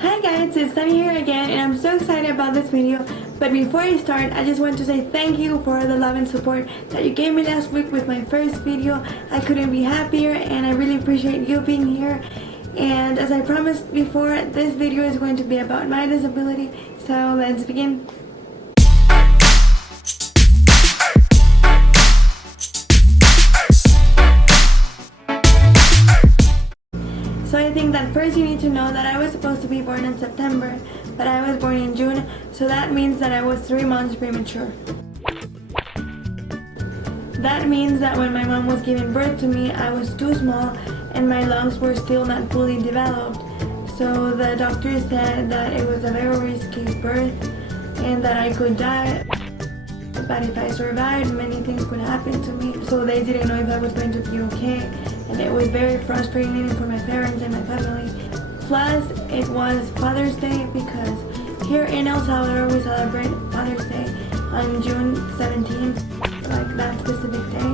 Hi guys, it's Tania here again, and I'm so excited about this video. But before I start, I just want to say thank you for the love and support that you gave me last week with my first video. I couldn't be happier, and I really appreciate you being here. And as I promised before, this video is going to be about my disability, so let's begin. So I think that first you need to know that I was supposed to be born in September, but I was born in June, so that means that I was 3 months premature. That means that when my mom was giving birth to me, I was too small and my lungs were still not fully developed. So the doctor said that it was a very risky birth and that I could die. But if I survived, many things could happen to me. So they didn't know if I was going to be okay. And it was very frustrating for my parents and my family. Plus, it was Father's Day because here in El Salvador we celebrate Father's Day on June 17th, like that specific day.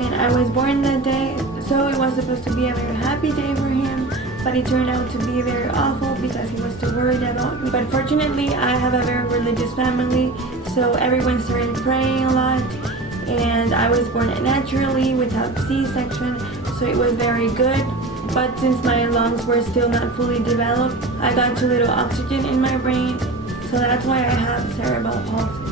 And I was born that day, so it was supposed to be a very happy day for him, but it turned out to be very awful because he was too worried about me. But fortunately, I have a very religious family, so everyone started praying a lot, and I was born naturally without C-section, so it was very good. But since my lungs were still not fully developed, I got too little oxygen in my brain, so that's why I have cerebral palsy.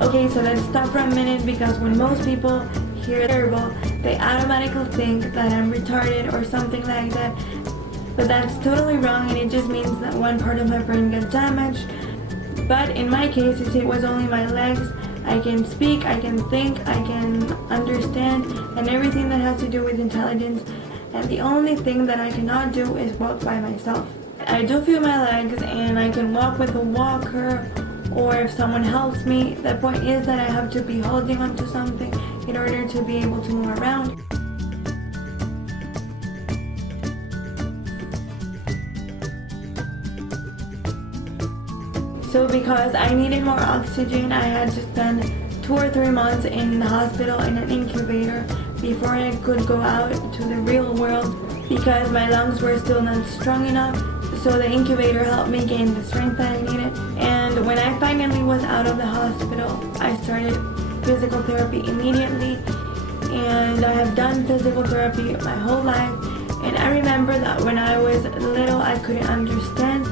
Okay, so let's stop for a minute, because when most people hear cerebral, they automatically think that I'm retarded or something like that. But that's totally wrong, and it just means that one part of my brain got damaged. But in my case, since it was only my legs, I can speak, I can think, I can understand, and everything that has to do with intelligence. And the only thing that I cannot do is walk by myself. I do feel my legs, and I can walk with a walker, or if someone helps me. The point is that I have to be holding onto something in order to be able to move around. So because I needed more oxygen, I had to spend 2 or 3 months in the hospital in an incubator before I could go out to the real world, because my lungs were still not strong enough. So the incubator helped me gain the strength that I needed. And when I finally was out of the hospital, I started physical therapy immediately. And I have done physical therapy my whole life. And I remember that when I was little, I couldn't understand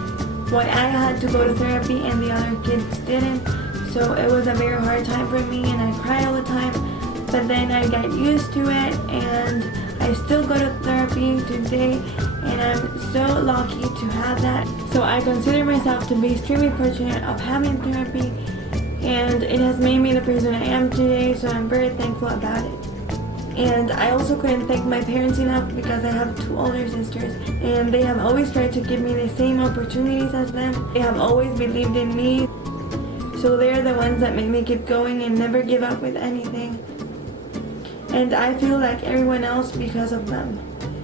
why I had to go to therapy and the other kids didn't. So it was a very hard time for me, and I cried all the time. But then I got used to it, and I still go to therapy today, and I'm so lucky to have that. So I consider myself to be extremely fortunate of having therapy, and it has made me the person I am today, so I'm very thankful about it. And I also couldn't thank my parents enough, because I have 2 older sisters, and they have always tried to give me the same opportunities as them. They have always believed in me, so they're the ones that make me keep going and never give up with anything. And I feel like everyone else because of them.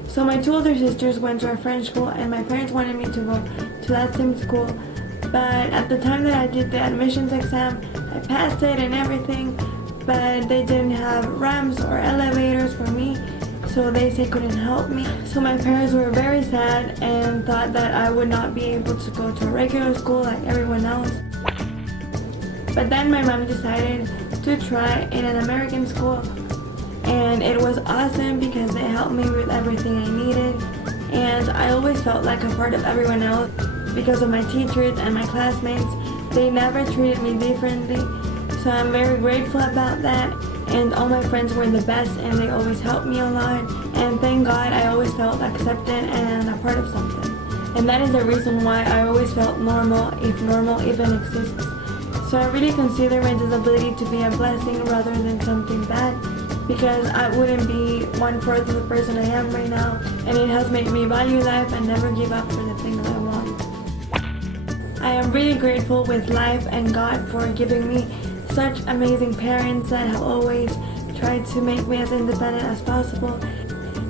So my 2 older sisters went to a French school, and my parents wanted me to go to that same school. But at the time that I did the admissions exam, I passed it and everything, but they didn't have ramps or elevators for me, so they couldn't help me. So my parents were very sad and thought that I would not be able to go to a regular school like everyone else. But then my mom decided to try in an American school, and it was awesome because they helped me with everything I needed. And I always felt like a part of everyone else because of my teachers and my classmates. They never treated me differently. So I'm very grateful about that, and all my friends were the best, and they always helped me a lot, and thank God I always felt accepted and a part of something. And that is the reason why I always felt normal, if normal even exists. So I really consider my disability to be a blessing rather than something bad, because I wouldn't be 1/4 of the person I am right now, and it has made me value life and never give up for the things I want. I am really grateful with life and God for giving me such amazing parents that have always tried to make me as independent as possible,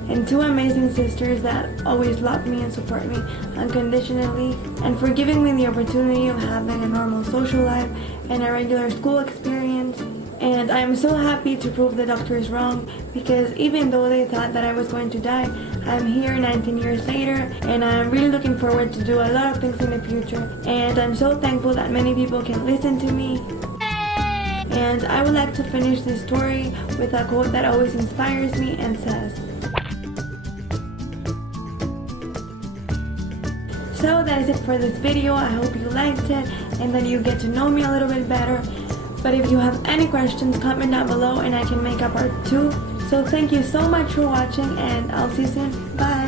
and 2 amazing sisters that always love me and support me unconditionally, and for giving me the opportunity of having a normal social life and a regular school experience. And I'm so happy to prove the doctors wrong, because even though they thought that I was going to die, I'm here 19 years later, and I'm really looking forward to do a lot of things in the future. And I'm so thankful that many people can listen to me. And I would like to finish this story with a quote that always inspires me and says, so that is it for this video. I hope you liked it and that you get to know me a little bit better. But if you have any questions, comment down below and I can make a part 2. So thank you so much for watching, and I'll see you soon. Bye!